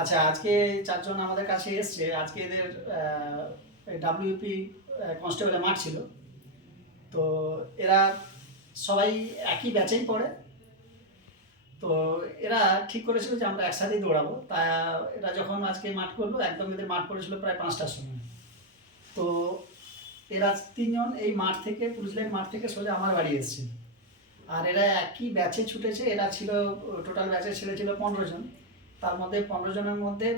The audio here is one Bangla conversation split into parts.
আচ্ছা, আজকে চারজন আমাদের কাছে এসছে। আজকে এদের ডাব্লিউপি কনস্টেবলের মাঠ ছিল। তো এরা সবাই একই ব্যাচেই পড়ে। তো এরা ঠিক করেছিল যে আমরা একসাথেই দৌড়াবো। তা এরা যখন আজকে মাঠ করলো, একদম এদের মাঠ পড়েছিল প্রায় 5টার সময়। তো এরা তিনজন এই মাঠ থেকে, পুলিশ মাঠ থেকে সোজা আমার বাড়ি এসছে। আর এরা একই ব্যাচে ছুটেছে। এরা ছিল, টোটাল ব্যাচে ছেলে ছিল 15 জন। তার মধ্যে 15 জনের মধ্যে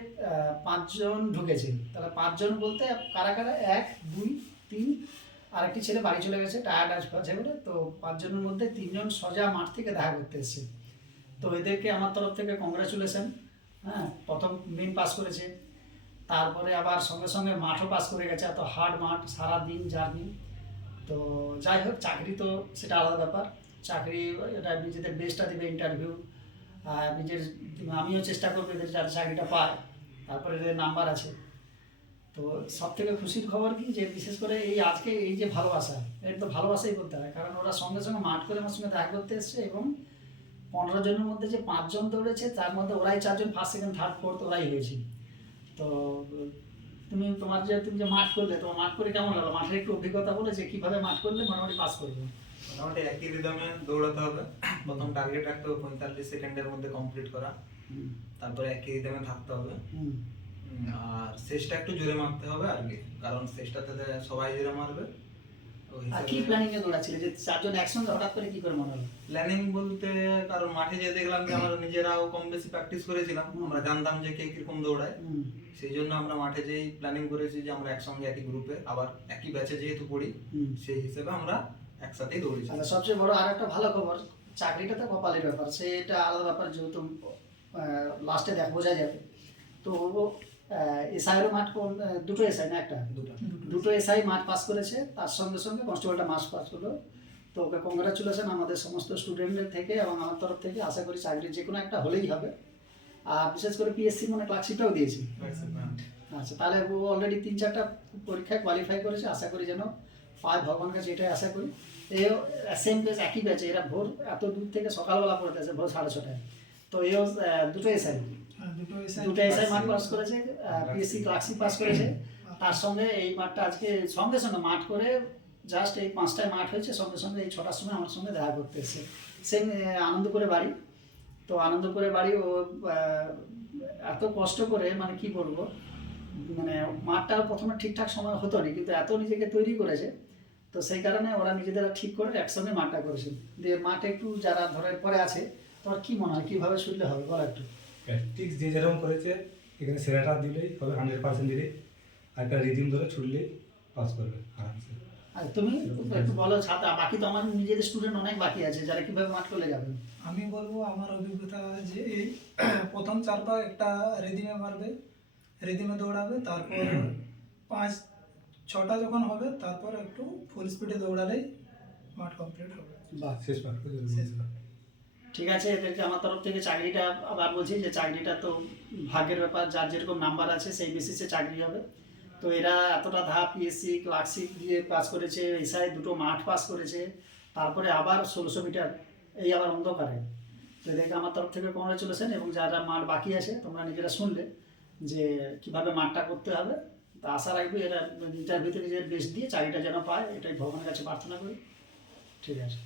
5জন ঢুকেছে। তাহলে 5জন বলতে কারা কারা, 1, 2, 3, আরেকটি ছেলে বাড়ি চলে গেছে, টায়ার্ড আছে বলে। তো 5জনের মধ্যে 3জন সোজা মাঠ থেকে দেখা করতে এসছে। তো এদেরকে আমার তরফ থেকে কংগ্রাচুলেশন। হ্যাঁ, প্রথম মেন পাস করেছে, তারপরে আবার সঙ্গে সঙ্গে মাঠও পাস করে গেছে। এত হার্ড মাঠ, সারাদিন জার্নি। তো যাই হোক, চাকরি তো সেটা আলাদা ব্যাপার। চাকরি এটা নিজেদের বেস্টটা দেবে, ইন্টারভিউ আর নিজের, আমিও চেষ্টা করবো এদের যাতে চাকরিটা পায়। তারপরে এদের নাম্বার আছে। তো সব থেকে খুশির খবর কি, যে বিশেষ করে এই আজকে এই যে ভালোবাসা, এটা তো ভালোবাসাই বলতে হয়। কারণ ওরা সঙ্গে সঙ্গে মাঠ করে আমার সঙ্গে দেখা করতে এসছে। এবং 15 জনের মধ্যে যে 5জন দৌড়েছে, তার মধ্যে ওরাই 4জন, ফার্স্ট, সেকেন্ড, থার্ড, ফোর্থ ওরাই হয়েছে। তো তুমি যে মাঠ করলে, তোমার মাঠ করে কেমন লাগলো? মাঠের একটু অভিজ্ঞতা বলে, যে কিভাবে মাঠ করলে মোটামুটি পাস করবে। মোটামুটি একই রিদমে দৌড়াতে হবে। প্রথম টার্গেট রাখতে হবে 45 সেকেন্ডের মধ্যে কমপ্লিট করা। তারপরে একই রিদমে থাকতে হবে। আর শেষটা একটু জোরে মারতে হবে আর কি, কারণ শেষটাতে সবাই জোরে মারবে। আর কি প্ল্যানিং এ দৌড়াচ্ছিলে, যে 4জন একসঙ্গে হঠাৎ করে কি করে মনে হলো? প্ল্যানিং বলতে, কারণ মাঠে যে দেখলাম যে আমরা নিজেরাও কম বেশি প্র্যাকটিস করেছিলাম, আমরা জানতাম যে কে কিরকম দৌড়ায়। সেই জন্য আমরা মাঠে যেই প্ল্যানিং করেছি যে আমরা একসঙ্গে একই গ্রুপে, আবার একই ব্যাচে যেহেতু পড়ি, সেই হিসেবে আমরা একসাথেই দৌড়েছি। আচ্ছা, সবচেয়ে বড় আর একটা ভালো খবর, চাকরিটা তো কপালের ব্যাপার, সেটা আলাদা ব্যাপার। যেহেতু লাস্টে বোঝা যাবে। তো এসআইয়েরও মাঠ দুটো এসআই না একটা, দুটো এসআই মাঠ পাস করেছে, তার সঙ্গে সঙ্গে কনস্টেবলটা মাস পাস করলো। তো ওকে কংগ্রাচুলেশন আমাদের সমস্ত স্টুডেন্টদের থেকে এবং আমার তরফ থেকে। আশা করি চাকরি যে কোনো একটা হলেই হবে। আর বিশেষ করে পিএসসি মানে ক্লার্কশিপটাও দিয়েছি। আচ্ছা, তাহলে ও অলরেডি 3-4টা পরীক্ষায় কোয়ালিফাই করেছে। আশা করি যেন পায়, ভগবানের কাছে এটাই আশা করি। এও সেম ব্যাচ, একই ব্যাচে। এরা ভোর এত দূর থেকে সকালবেলা পড়তে আসে, ভোর 6:30টায়। তো এও দুটো এসআই মাঠ পাস করেছে, পিএসসি ক্লার্কশিপ পাস করেছে। তার সঙ্গে এই মাঠটা আজকে সঙ্গে সঙ্গে মাঠ করে, জাস্ট এই 5টায় মাঠ হয়েছে, সঙ্গে সঙ্গে এই 6টার সময় আমার সঙ্গে দেখা করতে এসেছে। সেম আনন্দপুরে বাড়ি। তো আনন্দপুরে বাড়ি, ও এত কষ্ট করে, মানে কি বলবো, মানে মাঠটা প্রথমে ঠিকঠাক সময় হতো না, কিন্তু এত নিজেকে তৈরি করেছে। তো সেই কারণে ওরা নিজেদের ঠিক করে একসঙ্গে মাঠটা করেছে। দিয়ে মাঠে একটু যারা ধরার পরে আছে, তোমার কি মনে হয় কিভাবে শুনলে হবে, বলো একটু। প্র্যাকটিস যে যেরকম করেছে, এখানে সেরাটা দিলেই হবে, 100% দিলেই। আর একটা রিদিম ধরে ছুটলেই পাস করবে আরামসে। আর তুমি একটু বলো, ছাত্র বাকি তো আমার নিজেদের স্টুডেন্ট অনেক বাকি আছে, যারা কিভাবে মাঠ করলে যাবে। আমি বলবো আমার অভিজ্ঞতা যে এই প্রথম 4 পা একটা রিদিমে মারবে, রিদিমে দৌড়াবে, তারপর 5-6টা যখন হবে, তারপর একটু ফুল স্পিডে দৌড়ালেই মাঠ কমপ্লিট হবে। বাহ, শেষ পার করে শেষ পার। ঠিক আছে। এদেরকে আমার তরফ থেকে চাকরিটা, আবার বলছি যে চাকরিটা তো ভাগ্যের ব্যাপার, যার যেরকম নাম্বার আছে সেই বেসিসে চাকরি হবে। তো এরা এতটা ধাপ, পিএসসি ক্লার্কশিপ দিয়ে পাস করেছে, এসআই দুটো মাঠ পাস করেছে, তারপরে আবার 1600 মিটার, এই আবার অন্ধকারে। তো এদেরকে আমার তরফ থেকে কংগ্রাচুলেশন। এবং যারা মাঠ বাকি আছে, তোমরা নিজেরা শুনলে যে কিভাবে মাঠটা করতে হবে। তা আশা রাখবো এরা ইন্টারভিউতে নিজের বেস্ট দিয়ে চাকরিটা যেন পায়, এটাই ভগবানের কাছে প্রার্থনা করি। ঠিক আছে।